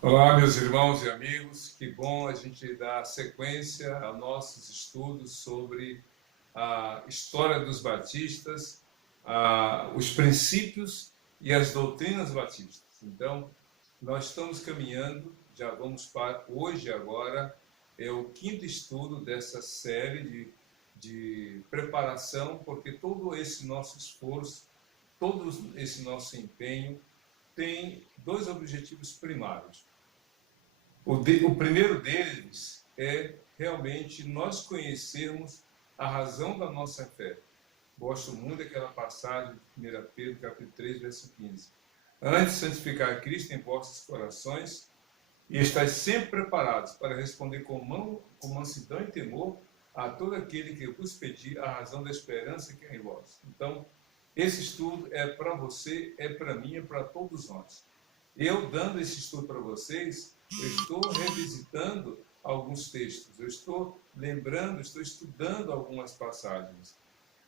Olá, meus irmãos e amigos, que bom a gente dar sequência aos nossos estudos sobre a história dos batistas, os princípios e as doutrinas batistas. Então, nós estamos caminhando, já vamos para hoje, agora, é o quinto estudo dessa série de preparação, porque todo esse nosso esforço, todo esse nosso empenho tem dois objetivos primários. O primeiro deles é realmente nós conhecermos a razão da nossa fé. Gosto muito daquela passagem de 1 Pedro, capítulo 3, verso 15. Antes de santificar Cristo em vossos corações e estáis sempre preparados para responder com mansidão e temor a todo aquele que vos pedir a razão da esperança que é em vós. Então, esse estudo é para você, é para mim, é para todos nós. Eu, dando esse estudo para vocês, eu estou revisitando alguns textos, eu estou lembrando, estou estudando algumas passagens.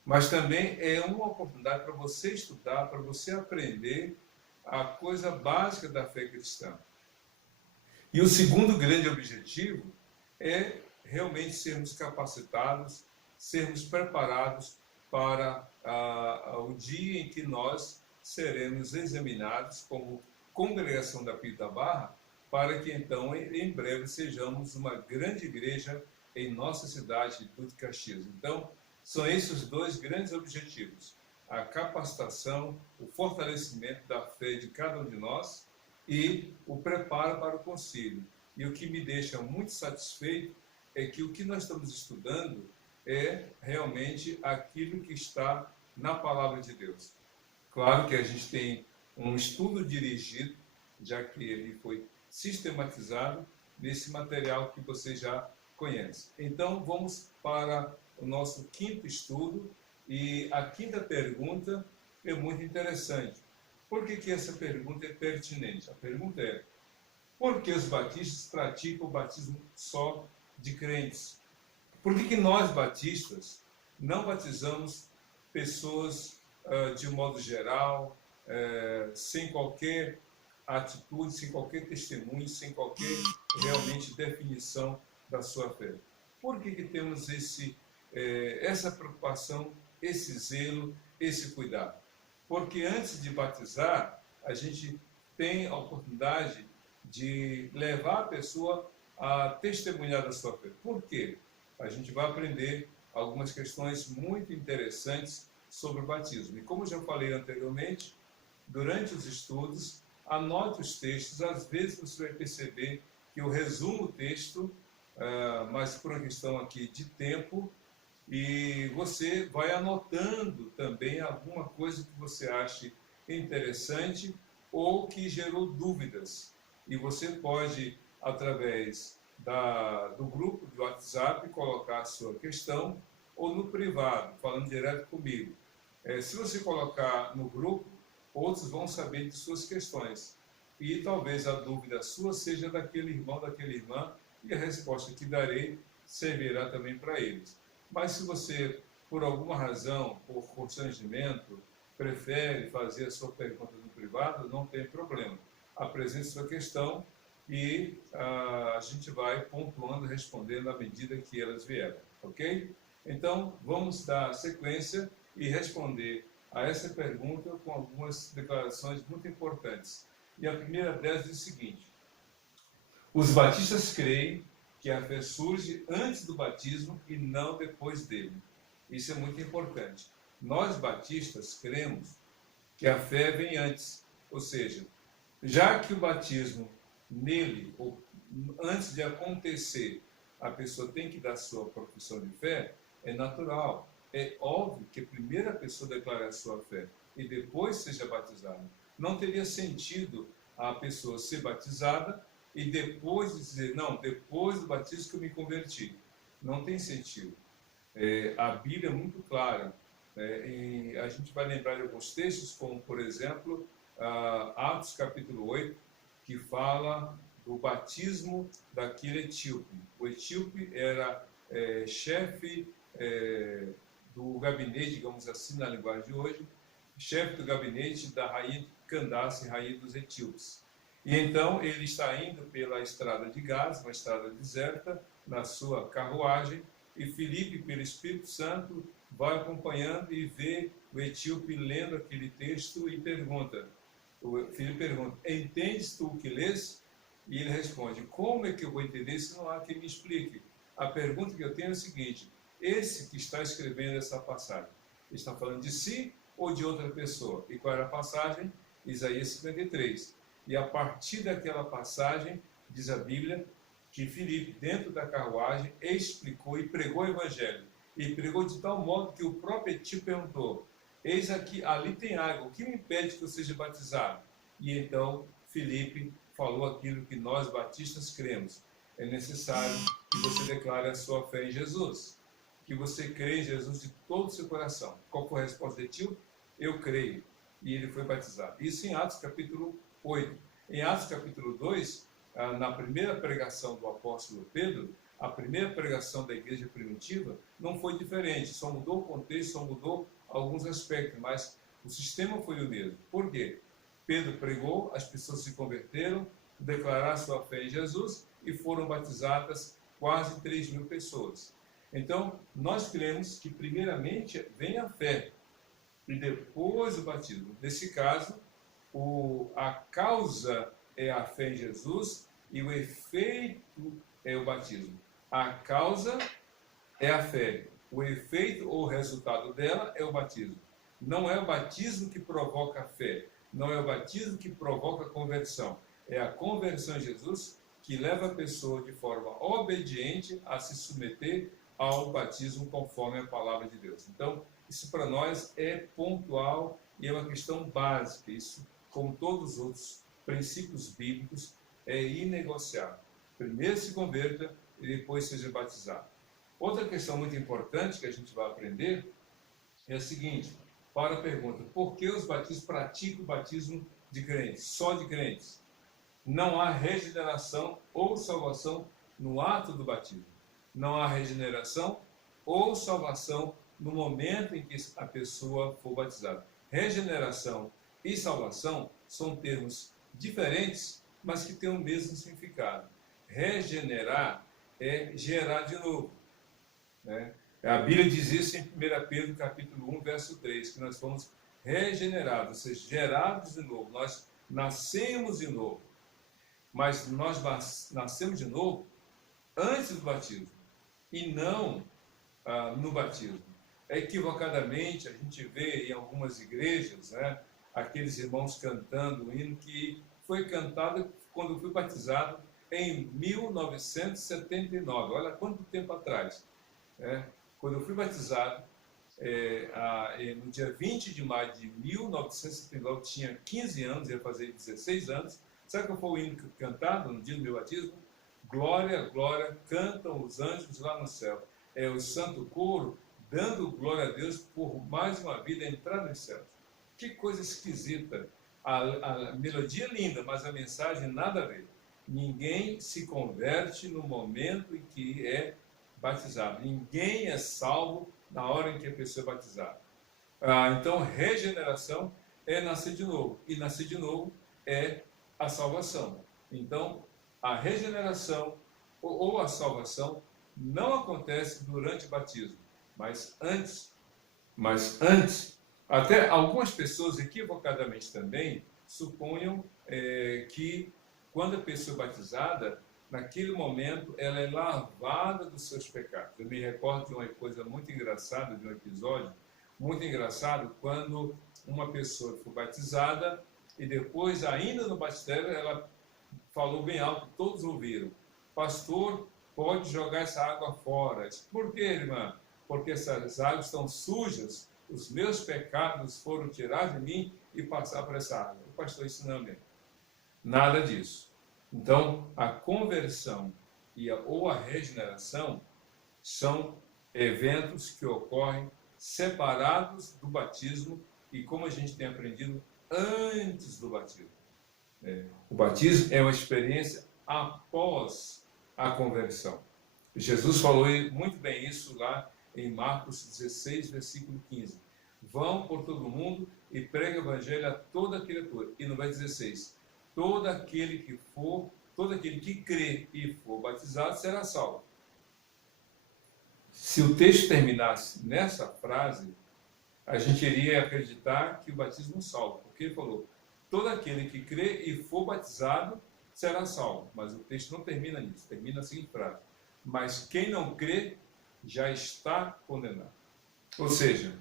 Mas também é uma oportunidade para você estudar, para você aprender a coisa básica da fé cristã. E o segundo grande objetivo é realmente sermos capacitados, sermos preparados para o dia em que nós seremos examinados como congregação da Pita Barra, para que então em breve sejamos uma grande igreja em nossa cidade de Duque Caxias. Então, são esses os dois grandes objetivos: a capacitação, o fortalecimento da fé de cada um de nós e o preparo para o concílio. E o que me deixa muito satisfeito é que o que nós estamos estudando é realmente aquilo que está na palavra de Deus. Claro que a gente tem um estudo dirigido, já que ele foi sistematizado nesse material que você já conhece. Então, vamos para o nosso quinto estudo, e a quinta pergunta é muito interessante. Por que essa pergunta é pertinente? A pergunta é: por que os batistas praticam o batismo só de crentes? Por que nós, batistas, não batizamos pessoas de um modo geral, sem qualquer atitude, sem qualquer testemunho, sem qualquer realmente definição da sua fé? Por que temos essa preocupação, esse zelo, esse cuidado? Porque antes de batizar, a gente tem a oportunidade de levar a pessoa a testemunhar da sua fé. Por quê? A gente vai aprender algumas questões muito interessantes sobre o batismo. E como já falei anteriormente, durante os estudos, anote os textos. Às vezes você vai perceber que eu resumo o texto, mas por uma questão aqui de tempo, e você vai anotando também alguma coisa que você ache interessante ou que gerou dúvidas. E você pode, através do grupo de WhatsApp, colocar a sua questão, ou no privado, falando direto comigo. Se você colocar no grupo, outros vão saber de suas questões. E talvez a dúvida sua seja daquele irmão, daquela irmã, e a resposta que darei servirá também para eles. Mas se você, por alguma razão, por constrangimento, prefere fazer a sua pergunta no privado, não tem problema. Apresente sua questão e a gente vai pontuando, respondendo à medida que elas vierem, ok? Então, vamos dar sequência e responder a essa pergunta com algumas declarações muito importantes. E a primeira delas diz o seguinte: os batistas creem que a fé surge antes do batismo e não depois dele. Isso é muito importante. Nós, batistas, cremos que a fé vem antes. Ou seja, já que o batismo nele, ou antes de acontecer, a pessoa tem que dar sua profissão de fé, é natural. É óbvio que a primeira pessoa declare a sua fé e depois seja batizada. Não teria sentido a pessoa ser batizada e depois dizer, não, depois do batismo que eu me converti. Não tem sentido. A Bíblia é muito clara. E a gente vai lembrar de alguns textos, como, por exemplo, Atos capítulo 8, que fala do batismo daquele etíope. O etíope era chefe do gabinete, digamos assim, na linguagem de hoje, chefe do gabinete da rainha Candace, rainha dos etíopes. E então ele está indo pela estrada de Gaza, uma estrada deserta, na sua carruagem, e Filipe, pelo Espírito Santo, vai acompanhando e vê o etíope lendo aquele texto e pergunta. O Filipe pergunta: entendes tu o que lês? E ele responde: como é que eu vou entender se não há quem me explique? A pergunta que eu tenho é a seguinte: esse que está escrevendo essa passagem, está falando de si ou de outra pessoa? E qual era a passagem? Isaías 53. E a partir daquela passagem, diz a Bíblia, que Filipe, dentro da carruagem, explicou e pregou o evangelho. E pregou de tal modo que o próprio etíope perguntou: eis aqui, ali tem água, o que me impede que eu seja batizado? E então Filipe falou aquilo que nós batistas cremos: é necessário que você declare a sua fé em Jesus, que você crê em Jesus de todo o seu coração. Qual foi a resposta do etíope? Eu creio. E ele foi batizado. Isso em Atos capítulo 8. Em Atos capítulo 2, na primeira pregação do apóstolo Pedro, a primeira pregação da igreja primitiva não foi diferente, só mudou o contexto, só mudou alguns aspectos, mas o sistema foi o mesmo. Por quê? Pedro pregou, as pessoas se converteram, declararam sua fé em Jesus e foram batizadas quase 3.000 pessoas. Então, nós cremos que primeiramente vem a fé e depois o batismo. Nesse caso, a causa é a fé em Jesus e o efeito é o batismo. A causa é a fé, o efeito ou resultado dela é o batismo. Não é o batismo que provoca a fé, não é o batismo que provoca a conversão. É a conversão em Jesus que leva a pessoa de forma obediente a se submeter ao batismo conforme a palavra de Deus. Então, isso para nós é pontual e é uma questão básica. Isso, como todos os outros princípios bíblicos, é inegociável. Primeiro se converta e depois seja batizado. Outra questão muito importante que a gente vai aprender é a seguinte: para a pergunta, por que os batistas praticam o batismo de crentes, só de crentes? Não há regeneração ou salvação no ato do batismo. Não há regeneração ou salvação no momento em que a pessoa for batizada. Regeneração e salvação são termos diferentes, mas que têm o mesmo significado. Regenerar é gerar de novo, né? A Bíblia diz isso em 1 Pedro capítulo 1, verso 3, que nós fomos regenerados, ou seja, gerados de novo. Nós nascemos de novo, mas nós nascemos de novo antes do batismo e não no batismo. Equivocadamente, a gente vê em algumas igrejas, né, aqueles irmãos cantando um hino que foi cantado quando eu fui batizado em 1979. Olha quanto tempo atrás. Né? Quando eu fui batizado, no dia 20 de maio de 1979, eu tinha 15 anos, ia fazer 16 anos. Sabe qual foi o hino cantado no dia do meu batismo? Glória, glória, cantam os anjos lá no céu. É o santo coro dando glória a Deus por mais uma vida entrar nos céus. Que coisa esquisita. A melodia é linda, mas a mensagem nada a ver. Ninguém se converte no momento em que é batizado. Ninguém é salvo na hora em que a pessoa é batizada. Então, regeneração é nascer de novo. E nascer de novo é a salvação. Então, a regeneração ou a salvação não acontece durante o batismo, mas antes. Até algumas pessoas equivocadamente também suponham que quando a pessoa é batizada, naquele momento ela é lavada dos seus pecados. Eu me recordo de uma coisa muito engraçada, de um episódio muito engraçado, quando uma pessoa foi batizada e depois, ainda no batistério, ela falou bem alto, todos ouviram: pastor, pode jogar essa água fora. Por quê, irmã? Porque essas águas estão sujas, os meus pecados foram tirados de mim e passar por essa água. O pastor, isso não é nada disso. Então, a conversão ou a regeneração são eventos que ocorrem separados do batismo e, como a gente tem aprendido, antes do batismo. O batismo é uma experiência após a conversão. Jesus falou muito bem isso lá em Marcos 16, versículo 15. Vão por todo mundo e preguem o evangelho a toda criatura. E no verso 16, todo aquele que crê e for batizado será salvo. Se o texto terminasse nessa frase, a gente iria acreditar que o batismo salva, porque ele falou, todo aquele que crê e for batizado será salvo. Mas o texto não termina nisso, termina a seguinte frase, mas quem não crê já está condenado. Ou seja,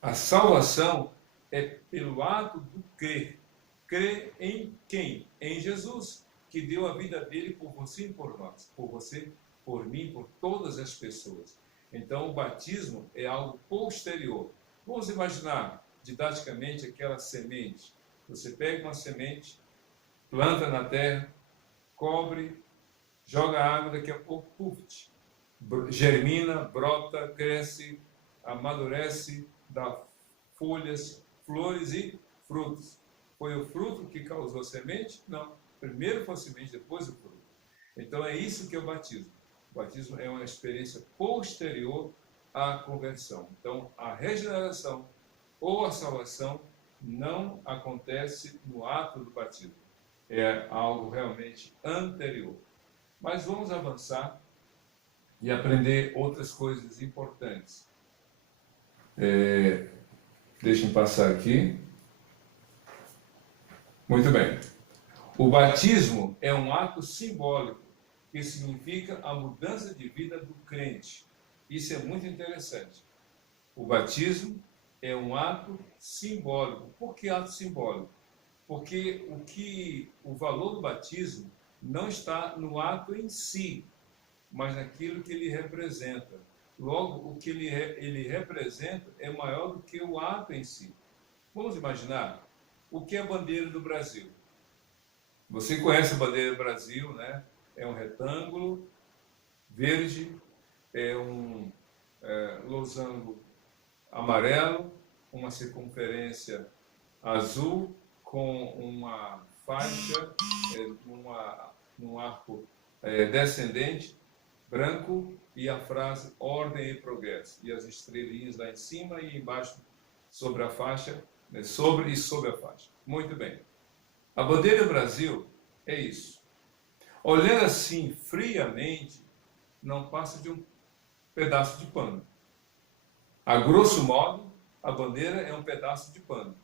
a salvação é pelo ato do crer. Crer em quem? Em Jesus, que deu a vida dele por você e por nós, por você, por mim, por todas as pessoas. Então, o batismo é algo posterior. Vamos imaginar, didaticamente, aquela semente. Você pega uma semente, planta na terra, cobre, joga água, daqui a pouco, puf, germina, brota, cresce, amadurece, dá folhas, flores e frutos. Foi o fruto que causou a semente? Não. Primeiro foi a semente, depois o fruto. Então é isso que é o batismo. O batismo é uma experiência posterior à conversão. Então a regeneração ou a salvação não acontece no ato do batismo. É algo realmente anterior. Mas vamos avançar e aprender outras coisas importantes. Deixem passar aqui. Muito bem. O batismo é um ato simbólico, que significa a mudança de vida do crente. Isso é muito interessante. O batismo é um ato simbólico. Por que ato simbólico? Porque o valor do batismo não está no ato em si, mas naquilo que ele representa. Logo, o que ele representa é maior do que o ato em si. Vamos imaginar o que é a bandeira do Brasil. Você conhece a bandeira do Brasil, né? É um retângulo verde, é um losango amarelo, uma circunferência azul com uma faixa, um arco descendente, branco, e a frase ordem e progresso, e as estrelinhas lá em cima e embaixo sobre a faixa, né, sobre a faixa. Muito bem. A bandeira do Brasil é isso. Olhando assim friamente, não passa de um pedaço de pano. A grosso modo, a bandeira é um pedaço de pano.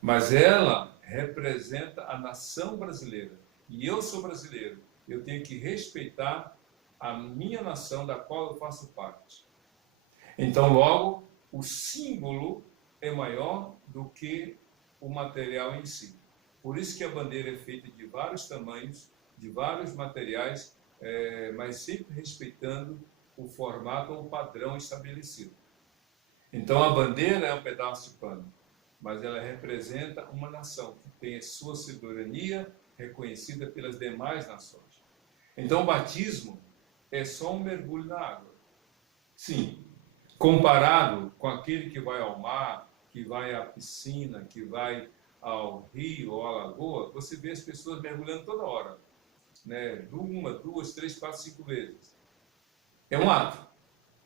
Mas ela representa a nação brasileira. E eu sou brasileiro. Eu tenho que respeitar a minha nação da qual eu faço parte. Então, logo, o símbolo é maior do que o material em si. Por isso que a bandeira é feita de vários tamanhos, de vários materiais, mas sempre respeitando o formato ou o padrão estabelecido. Então, a bandeira é um pedaço de pano, mas ela representa uma nação que tem a sua soberania reconhecida pelas demais nações. Então, o batismo é só um mergulho na água. Sim, comparado com aquele que vai ao mar, que vai à piscina, que vai ao rio ou à lagoa, você vê as pessoas mergulhando toda hora, né? 1, 2, 3, 4, 5 vezes. É um ato,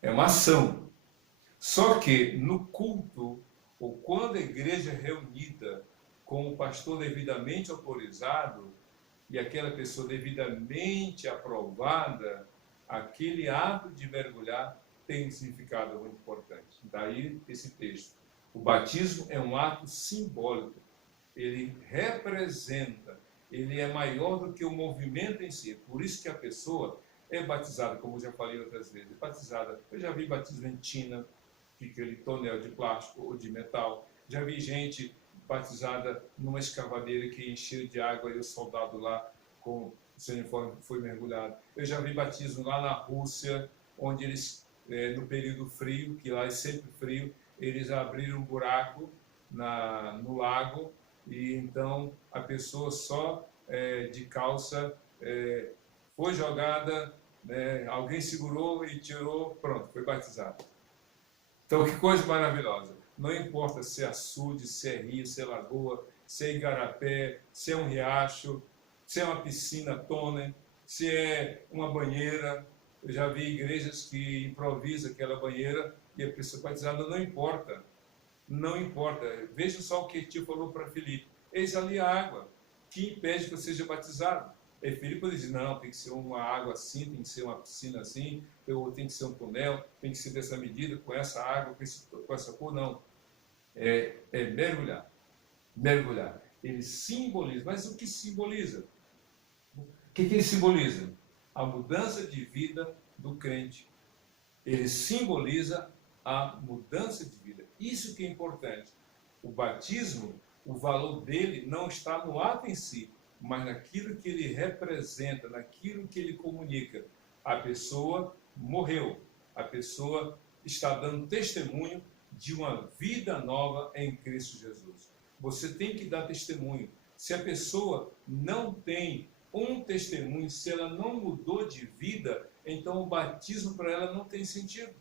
é uma ação. Só que no culto, ou quando a igreja é reunida com o pastor devidamente autorizado e aquela pessoa devidamente aprovada, aquele ato de mergulhar tem um significado muito importante. Daí esse texto. O batismo é um ato simbólico. Ele representa, ele é maior do que o movimento em si. Por isso que a pessoa é batizada, como eu já falei outras vezes, é batizada. Eu já vi batismo em tina, aquele tonel de plástico ou de metal. Já vi gente batizada numa escavadeira que encheu de água e o soldado lá com o seu uniforme foi mergulhado. Eu já vi batismo lá na Rússia, onde eles, no período frio, que lá é sempre frio, eles abriram um buraco no lago e então a pessoa só de calça foi jogada, alguém segurou e tirou, pronto, foi batizado. Então, que coisa maravilhosa. Não importa se é açude, se é rio, se é lagoa, se é igarapé, se é um riacho, se é uma piscina tônica, se é uma banheira. Eu já vi igrejas que improvisam aquela banheira e a pessoa batizada, não importa. Não importa. Veja só o que Tio falou para Filipe. Eis ali a água. que impede que eu seja batizado? Aí Filipe diz, não, tem que ser uma água assim, tem que ser uma piscina assim, tem que ser um túnel, tem que ser dessa medida, com essa água, com essa cor, não. É mergulhar. Mergulhar. Ele simboliza. Mas o que simboliza? O que ele simboliza? A mudança de vida do crente. Ele simboliza a mudança de vida. Isso que é importante. O batismo, o valor dele não está no ato em si, mas naquilo que ele representa, naquilo que ele comunica. A pessoa morreu, a pessoa está dando testemunho de uma vida nova em Cristo Jesus. Você tem que dar testemunho. Se a pessoa não tem um testemunho, se ela não mudou de vida, então o batismo para ela não tem sentido.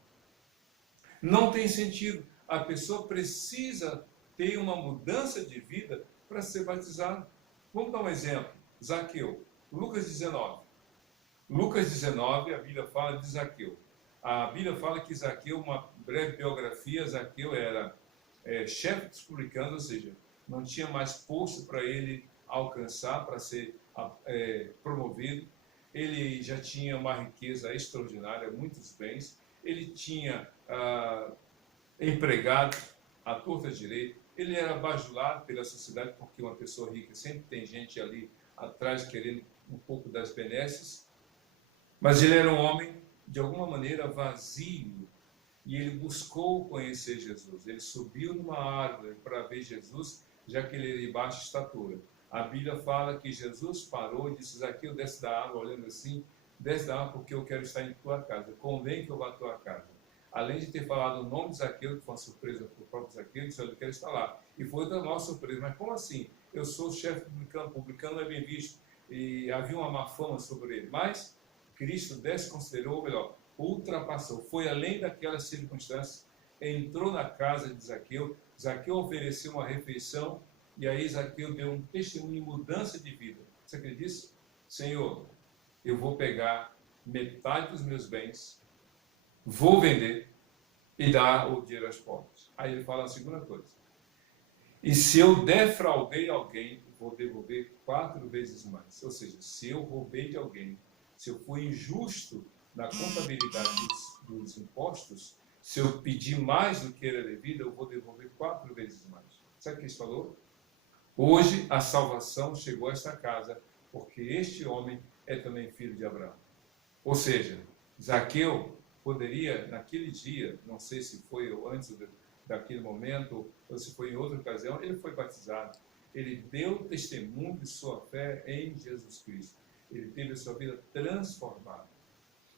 Não tem sentido. A pessoa precisa ter uma mudança de vida para ser batizado. Vamos dar um exemplo. Zaqueu, Lucas 19. Lucas 19, a Bíblia fala de Zaqueu. A Bíblia fala que Zaqueu, uma breve biografia, Zaqueu era chefe dos publicanos, ou seja, não tinha mais posto para ele alcançar, para ser promovido. Ele já tinha uma riqueza extraordinária, muitos bens. Ele tinha empregado à torta direita. Ele era bajulado pela sociedade, porque uma pessoa rica sempre tem gente ali atrás querendo um pouco das benesses. Mas ele era um homem, de alguma maneira, vazio. E ele buscou conhecer Jesus. Ele subiu numa árvore para ver Jesus, já que ele era de baixa estatura. A Bíblia fala que Jesus parou e disse, Zaqueu, desce da árvore, olhando assim, desce da árvore porque eu quero estar em tua casa. Convém que eu vá à tua casa. Além de ter falado o nome de Zaqueu, que foi uma surpresa para o próprio Zaqueu, disse, eu quero estar lá. E foi da nossa surpresa. Mas como assim? Eu sou o chefe publicano não é bem visto. E havia uma má fama sobre ele. Mas Cristo desconsiderou, ou melhor, ultrapassou, foi além daquelas circunstâncias, entrou na casa de Zaqueu, Zaqueu ofereceu uma refeição, e aí Zaqueu deu um testemunho de mudança de vida. Você acredita nisso? Senhor, eu vou pegar metade dos meus bens, vou vender e dar o dinheiro aos pobres. Aí ele fala a segunda coisa. E se eu defraudei alguém, vou devolver 4 vezes mais. Ou seja, se eu roubei de alguém, se eu fui injusto na contabilidade dos impostos, se eu pedir mais do que era devido, eu vou devolver 4 vezes mais. Sabe o que ele falou? Hoje a salvação chegou a esta casa, porque este homem é também filho de Abraão. Ou seja, Zaqueu poderia, naquele dia, não sei se foi antes daquele momento, ou se foi em outra ocasião, ele foi batizado. Ele deu testemunho de sua fé em Jesus Cristo. Ele teve a sua vida transformada.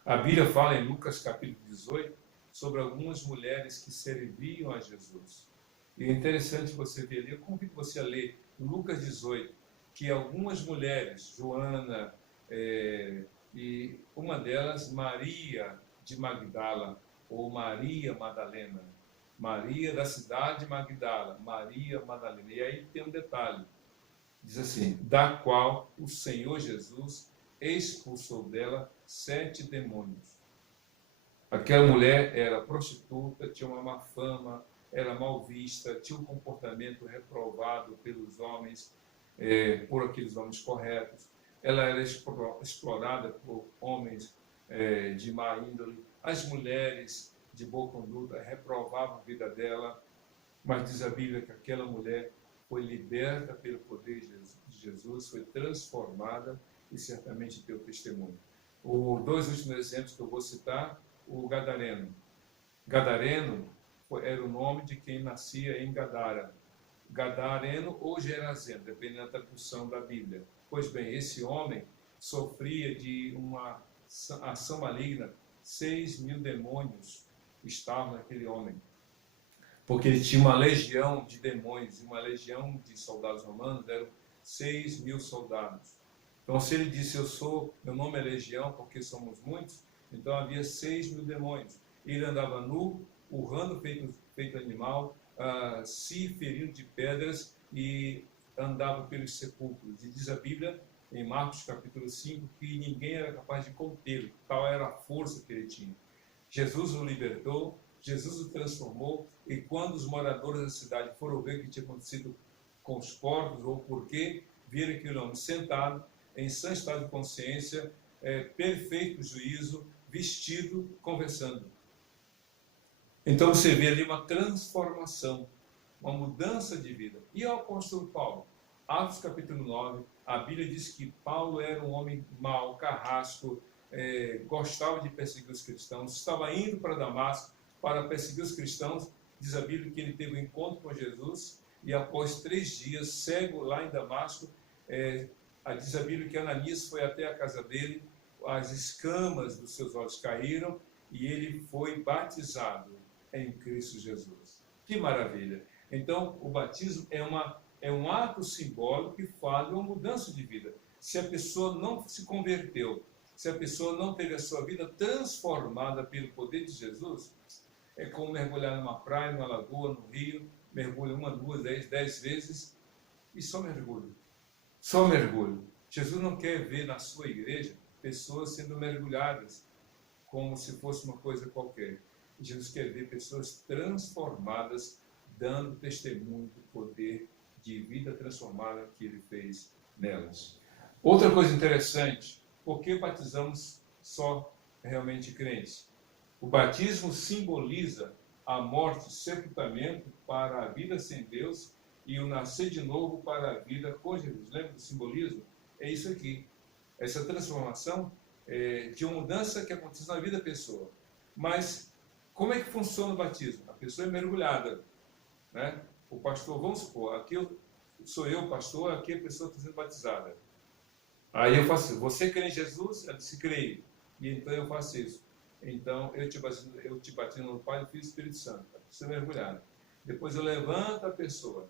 A Bíblia fala em Lucas capítulo 18 sobre algumas mulheres que serviam a Jesus. E é interessante você ver ali, eu convido você a ler Lucas 18, que algumas mulheres, Joana, e uma delas, Maria de Magdala, ou Maria Madalena, Maria da cidade de Magdala, Maria Madalena. E aí tem um detalhe, diz assim, da qual o Senhor Jesus expulsou dela 7 demônios. Aquela mulher era prostituta, tinha uma má fama, era mal vista, tinha um comportamento reprovado pelos homens, por aqueles homens corretos. Ela era explorada por homens de má índole. As mulheres de boa conduta reprovavam a vida dela, mas diz a Bíblia que aquela mulher foi liberta pelo poder de Jesus, foi transformada e certamente deu testemunho. Os 2 últimos exemplos que eu vou citar, o Gadareno. Gadareno era o nome de quem nascia em Gadara. Gadareno ou Gerazeno, dependendo da tradução da Bíblia. Pois bem, esse homem sofria de uma ação maligna. 6.000 demônios estavam naquele homem. Porque ele tinha uma legião de demônios, e uma legião de soldados romanos eram 6.000 soldados. Então, se ele disse, meu nome é legião, porque somos muitos, então havia 6.000 demônios. Ele andava nu, urrando feito animal, se ferindo de pedras e andava pelos sepulcros. E diz a Bíblia, em Marcos capítulo 5, que ninguém era capaz de contê-lo, tal era a força que ele tinha. Jesus o libertou, Jesus o transformou, e quando os moradores da cidade foram ver o que tinha acontecido com os corpos, ou por quê, viram aquele homem sentado, em sã estado de consciência, perfeito juízo, vestido, conversando. Então você vê ali uma transformação, uma mudança de vida. E o apóstolo Paulo? Atos capítulo 9, a Bíblia diz que Paulo era um homem mau, carrasco, gostava de perseguir os cristãos, estava indo para Damasco para perseguir os cristãos. Diz a Bíblia que ele teve um encontro com Jesus e após 3 dias, cego lá em Damasco, diz a Bíblia que Ananias foi até a casa dele, as escamas dos seus olhos caíram e ele foi batizado em Cristo Jesus. Que maravilha! Então, o batismo é um ato simbólico que fala de uma mudança de vida. Se a pessoa não se converteu, se a pessoa não teve a sua vida transformada pelo poder de Jesus, é como mergulhar numa praia, numa lagoa, no rio, mergulha 1, 2, 10 vezes e só mergulho. Só mergulho. Jesus não quer ver na sua igreja pessoas sendo mergulhadas como se fosse uma coisa qualquer. Jesus quer ver pessoas transformadas, dando testemunho do poder de vida transformada que ele fez nelas. Outra coisa interessante, por que batizamos só realmente crentes? O batismo simboliza a morte, o sepultamento para a vida sem Deus e o nascer de novo para a vida com Jesus. Lembra do simbolismo? É isso aqui. Essa transformação de uma mudança que acontece na vida da pessoa. Mas como é que funciona o batismo? A pessoa é mergulhada, né? O pastor, vamos supor, aqui sou eu, pastor, aqui a pessoa está sendo batizada. Aí eu faço, você crê em Jesus? Ela disse, creio. E então eu faço isso. Então eu te batizo no Pai, no Filho e no Espírito Santo. A pessoa é mergulhada. Depois eu levanto a pessoa.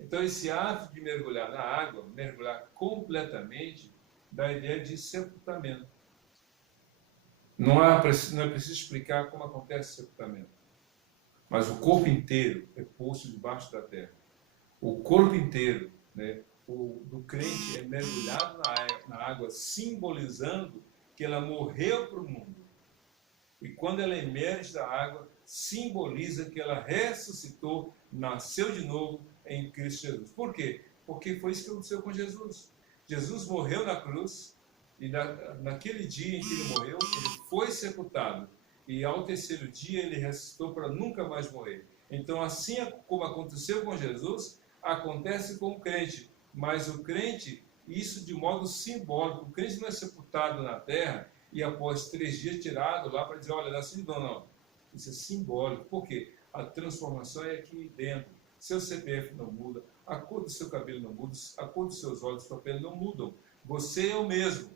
Então esse ato de mergulhar na água, mergulhar completamente, dá a ideia de sepultamento. Não é preciso explicar como acontece o sepultamento. Mas o corpo inteiro é posto debaixo da terra. O corpo inteiro, né, do crente é mergulhado na água, simbolizando que ela morreu para o mundo. E quando ela emerge da água, simboliza que ela ressuscitou, nasceu de novo em Cristo Jesus. Por quê? Porque foi isso que aconteceu com Jesus. Jesus morreu na cruz e naquele dia em que ele morreu, ele foi sepultado. E ao 3º dia ele ressuscitou para nunca mais morrer. Então, assim como aconteceu com Jesus, acontece com o crente. Mas o crente, isso de modo simbólico, o crente não é sepultado na terra e após 3 dias tirado lá para dizer, olha, nasci de novo, não. Isso é simbólico. Por quê? A transformação é aqui dentro. Seu CPF não muda, a cor do seu cabelo não muda, a cor dos seus olhos, sua pele não mudam. Você é o mesmo.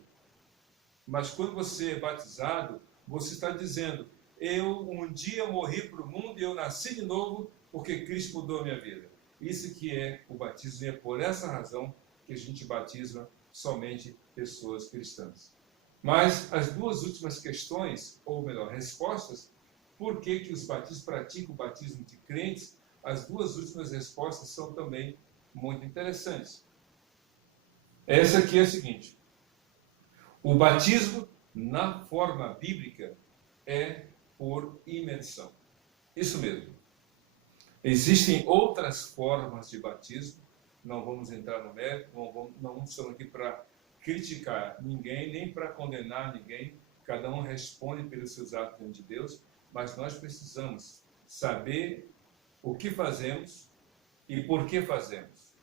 Mas quando você é batizado, você está dizendo, eu um dia morri para o mundo e eu nasci de novo porque Cristo mudou a minha vida. Isso que é o batismo, e é por essa razão que a gente batiza somente pessoas cristãs. Mas as 2 últimas questões, ou melhor, respostas, por que os batistas praticam o batismo de crentes, as 2 últimas respostas são também muito interessantes. Essa aqui é a seguinte: o batismo, na forma bíblica, é por imersão. Isso mesmo. Existem outras formas de batismo, não vamos entrar no mérito, não estamos aqui para criticar ninguém, nem para condenar ninguém, cada um responde pelos seus atos diante de Deus, mas nós precisamos saber o que fazemos e por que fazemos.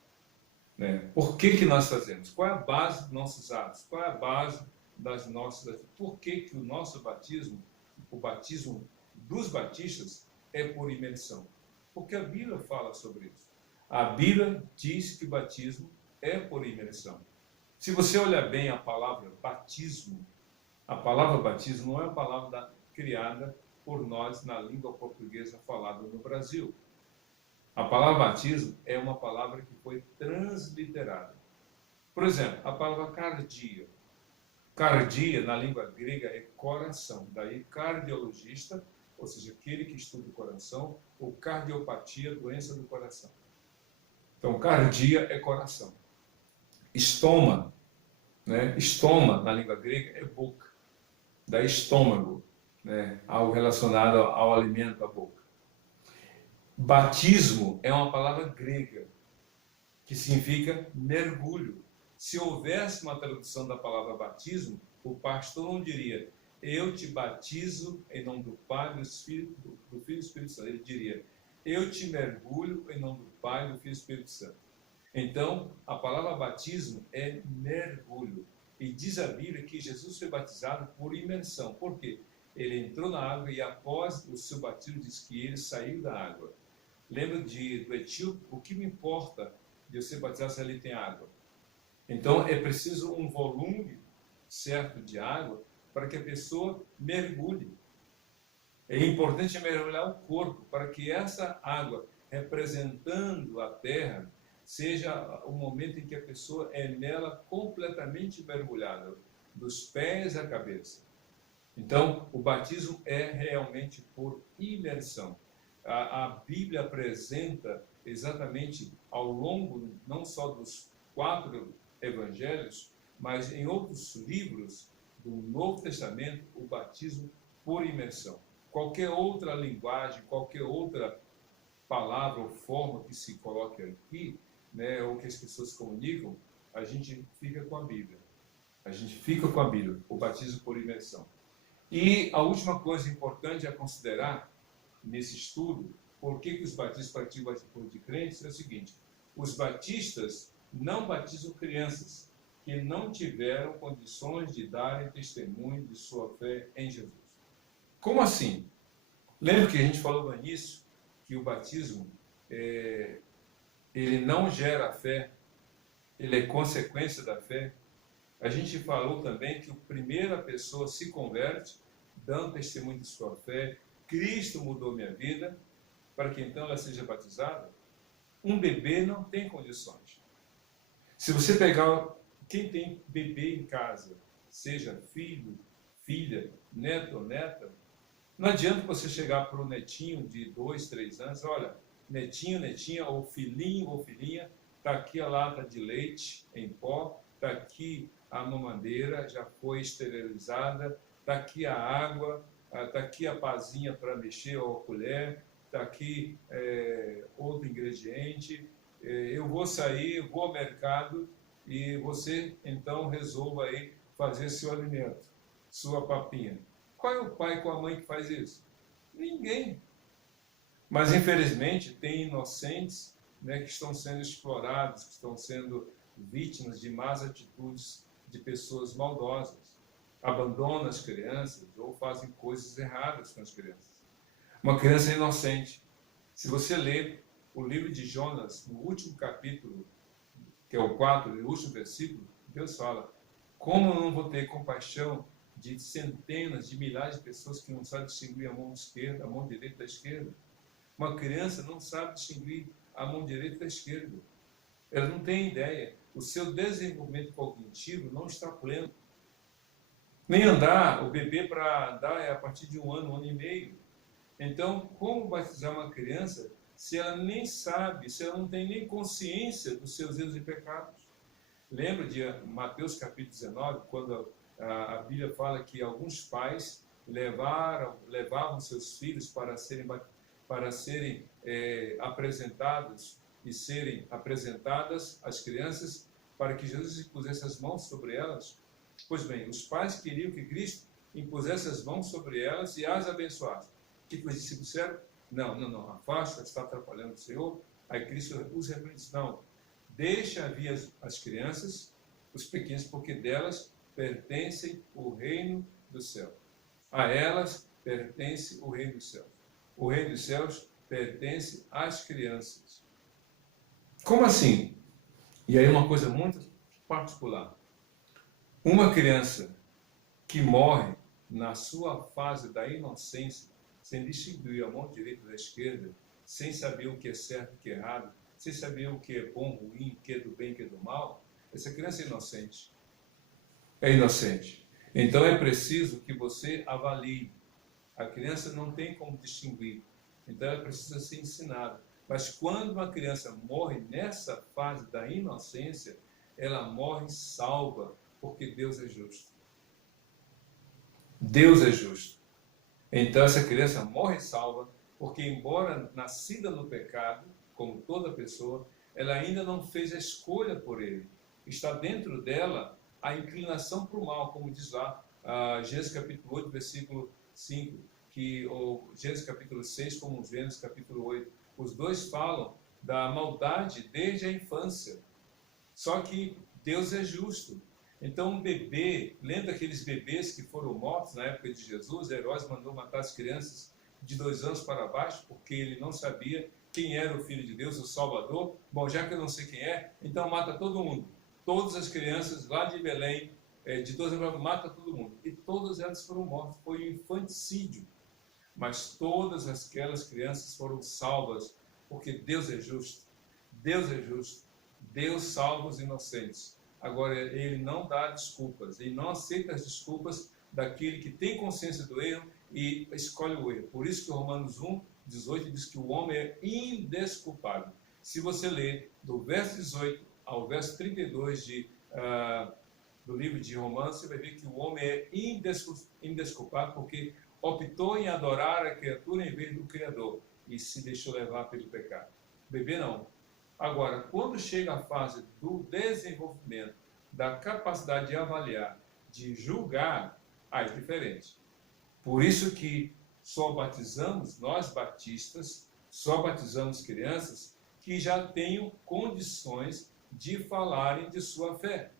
Né? Por que nós fazemos? Qual é a base dos nossos atos? Qual é a base das nossas... Por que o nosso batismo, o batismo dos batistas, é por imersão? Porque a Bíblia fala sobre isso. A Bíblia diz que o batismo é por imersão. Se você olhar bem a palavra batismo não é uma palavra criada por nós na língua portuguesa falada no Brasil. A palavra batismo é uma palavra que foi transliterada. Por exemplo, a palavra cardia. Cardia, na língua grega, é coração. Daí, cardiologista, ou seja, aquele que estuda o coração, ou cardiopatia, doença do coração. Então, cardia é coração. Estoma, né? Estoma, na língua grega, é boca. Daí, estômago, né? Algo relacionado ao alimento, à boca. Batismo é uma palavra grega. que significa mergulho. Se houvesse uma tradução da palavra batismo, o pastor não diria: eu te batizo em nome do Pai, do Filho e do Espírito Santo. Ele diria: eu te mergulho em nome do Pai, do Filho e do Espírito Santo. Então, a palavra batismo é mergulho. E diz a Bíblia que Jesus foi batizado por imersão. Por quê? Ele entrou na água e após o seu batismo diz que ele saiu da água. Lembra do etíope? O que me importa de eu ser batizado se ali tem água? Então, é preciso um volume certo de água para que a pessoa mergulhe. É importante mergulhar o corpo para que essa água, representando a terra, seja o momento em que a pessoa é nela completamente mergulhada, dos pés à cabeça. Então, o batismo é realmente por imersão. A Bíblia apresenta exatamente ao longo, não só dos 4 evangelhos, mas em outros livros do Novo Testamento, o batismo por imersão. Qualquer outra linguagem, qualquer outra palavra ou forma que se coloque aqui, né, ou que as pessoas comunicam, a gente fica com a Bíblia. A gente fica com a Bíblia, o batismo por imersão. E a última coisa importante a considerar nesse estudo, por que os batistas praticam o batismo de crentes, é o seguinte: os batistas não batizam crianças que não tiveram condições de darem testemunho de sua fé em Jesus. Como assim? Lembra que a gente falou no início que o batismo ele não gera a fé, ele é consequência da fé. A gente falou também que a primeira pessoa se converte, dando testemunho de sua fé. Cristo mudou minha vida, para que então ela seja batizada. Um bebê não tem condições. Se você pegar quem tem bebê em casa, seja filho, filha, neto ou neta, não adianta você chegar para o netinho de 2, 3 anos: olha, netinho, netinha, ou filhinho ou filhinha, está aqui a lata de leite em pó, está aqui a mamadeira, já foi esterilizada, está aqui a água, está aqui a pazinha para mexer ou a colher, está aqui outro ingrediente, eu vou sair, vou ao mercado e você então resolva aí fazer seu alimento, sua papinha. Qual é o pai com a mãe que faz isso? Ninguém. Mas infelizmente tem inocentes, né, que estão sendo explorados, que estão sendo vítimas de más atitudes de pessoas maldosas. Abandonam as crianças ou fazem coisas erradas com as crianças. Uma criança inocente. Se você ler o livro de Jonas, no último capítulo, que é o 4, o último versículo, Deus fala: como eu não vou ter compaixão de centenas, de milhares de pessoas que não sabem distinguir a mão esquerda, a mão direita da esquerda? Uma criança não sabe distinguir a mão direita da esquerda. Ela não tem ideia. O seu desenvolvimento cognitivo não está pleno. Nem andar, o bebê para andar é a partir de 1 ano e meio. Então, como batizar uma criança se ela nem sabe, se ela não tem nem consciência dos seus erros e pecados? Lembra de Mateus capítulo 19, quando a Bíblia fala que alguns pais levavam seus filhos para serem apresentados e serem apresentadas às crianças para que Jesus impusesse as mãos sobre elas? Pois bem, os pais queriam que Cristo impusesse as mãos sobre elas e as abençoasse. O que os discípulos disseram? Não, afasta, está atrapalhando o Senhor. Aí Cristo os repreende: não, deixa vir as crianças, os pequenos, porque delas pertence o reino do céu. A elas pertence o reino dos céus. O reino dos céus pertence às crianças. Como assim? E aí uma coisa muito particular. Uma criança que morre na sua fase da inocência, sem distinguir a mão direita da esquerda, sem saber o que é certo e o que é errado, sem saber o que é bom, ruim, o que é do bem, o que é do mal, essa criança é inocente. É inocente. Então é preciso que você avalie. A criança não tem como distinguir, então ela precisa ser ensinada. Mas quando uma criança morre nessa fase da inocência, ela morre salva, porque Deus é justo. Deus é justo. Então essa criança morre salva, porque embora nascida no pecado, como toda pessoa, ela ainda não fez a escolha por ele. Está dentro dela a inclinação para o mal, como diz lá, Gênesis capítulo 8, versículo 5, ou Gênesis capítulo 6, como Gênesis capítulo 8. Os dois falam da maldade desde a infância. Só que Deus é justo. Então um bebê, lembra aqueles bebês que foram mortos na época de Jesus? Herodes mandou matar as crianças de 2 anos para baixo, porque ele não sabia quem era o Filho de Deus, o Salvador. Bom, já que eu não sei quem é, então mata todo mundo. Todas as crianças lá de Belém, de 2 anos para baixo, mata todo mundo. E todas elas foram mortas, foi um infanticídio. Mas todas aquelas crianças foram salvas, porque Deus é justo. Deus é justo. Deus salva os inocentes. Agora, ele não dá desculpas, ele não aceita as desculpas daquele que tem consciência do erro e escolhe o erro. Por isso que Romanos 1, 18 diz que o homem é indesculpável. Se você ler do verso 18 ao verso 32 do livro de Romanos, você vai ver que o homem é indesculpável porque optou em adorar a criatura em vez do Criador e se deixou levar pelo pecado. Bebê não. Agora, quando chega a fase do desenvolvimento, da capacidade de avaliar, de julgar, aí é diferente. Por isso que só batizamos, nós batistas, só batizamos crianças que já tenham condições de falarem de sua fé,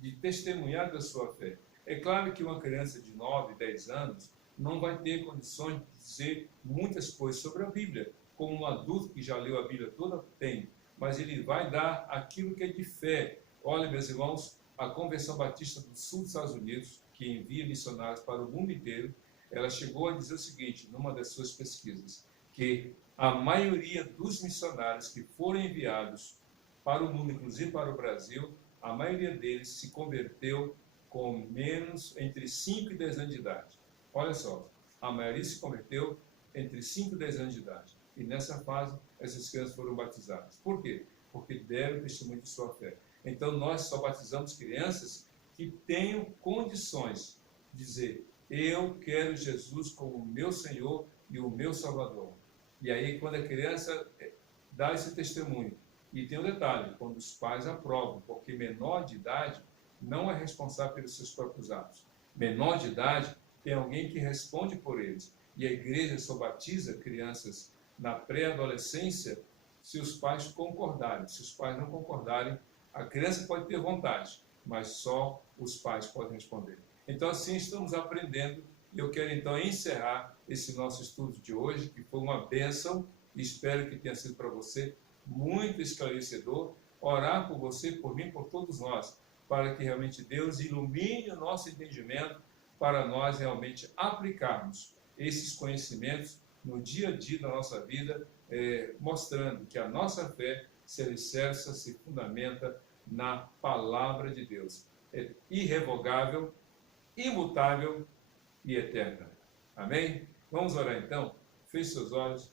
de testemunhar da sua fé. É claro que uma criança de 9, 10 anos não vai ter condições de dizer muitas coisas sobre a Bíblia, como um adulto que já leu a Bíblia toda tem, mas ele vai dar aquilo que é de fé. Olha, meus irmãos, a Convenção Batista do Sul dos Estados Unidos, que envia missionários para o mundo inteiro, ela chegou a dizer o seguinte, numa das suas pesquisas, que a maioria dos missionários que foram enviados para o mundo, inclusive para o Brasil, a maioria deles se converteu com menos entre 5 e 10 anos de idade. Olha só, a maioria se converteu entre 5 e 10 anos de idade. E nessa fase, essas crianças foram batizadas. Por quê? Porque deram testemunho de sua fé. Então, nós só batizamos crianças que tenham condições de dizer: eu quero Jesus como meu Senhor e o meu Salvador. E aí, quando a criança dá esse testemunho, e tem um detalhe, quando os pais aprovam, porque menor de idade não é responsável pelos seus próprios atos. Menor de idade tem alguém que responde por eles. E a igreja só batiza crianças na pré-adolescência se os pais concordarem. Se os pais não concordarem, a criança pode ter vontade, mas só os pais podem responder. Então, assim, estamos aprendendo. E eu quero, então, encerrar esse nosso estudo de hoje, que foi uma bênção, e espero que tenha sido para você muito esclarecedor. Orar por você, por mim, por todos nós, para que realmente Deus ilumine o nosso entendimento, para nós realmente aplicarmos esses conhecimentos no dia a dia da nossa vida, mostrando que a nossa fé se alicerça, se fundamenta na palavra de Deus. É irrevogável, imutável e eterna. Amém? Vamos orar então? Feche seus olhos.